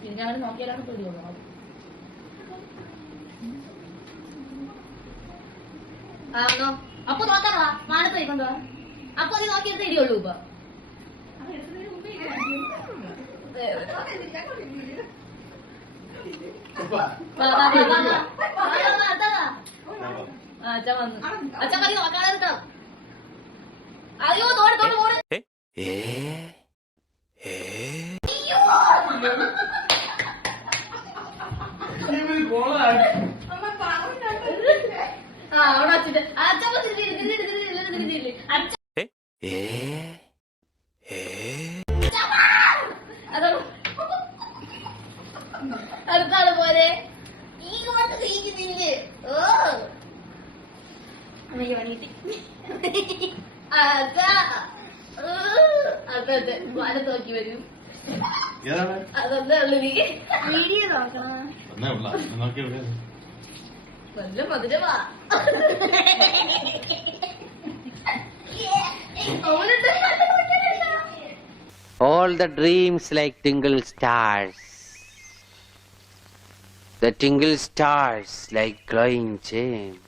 പിന്നെ അങ്ങനെ നോക്കിയാലാണ് പേടിയുള്ളൂ. അപ്പൊ നോക്കാണോ മാനത്ത് വയ്ക്കൊണ്ടോ? അപ്പൊ അത് നോക്കിയെടുത്ത് ഇടിയുള്ളൂ. ഇപ്പൊ അച്ഛൻ വന്നു. അച്ഛൻ മതി നോക്കാതെ നിൽക്കണം. അയ്യോ തോടെ തോടെ ഓട്. അവിടെ അച്ഛൻ അച്ഛൻ അടുത്താണ് പോലെ ഈ കൊണ്ട് കഴിക്കുന്നില്ലേ? ഓ അമ്മയ്ക്ക് പണിയിട്ട് അതെ വാന നോക്കി വരും. അതെന്താ ഉള്ളു നീ വീഡിയോ നോക്കണം. നല്ല മധുരമാ. All the dreams like tingle stars. The tingle stars like glowing gems.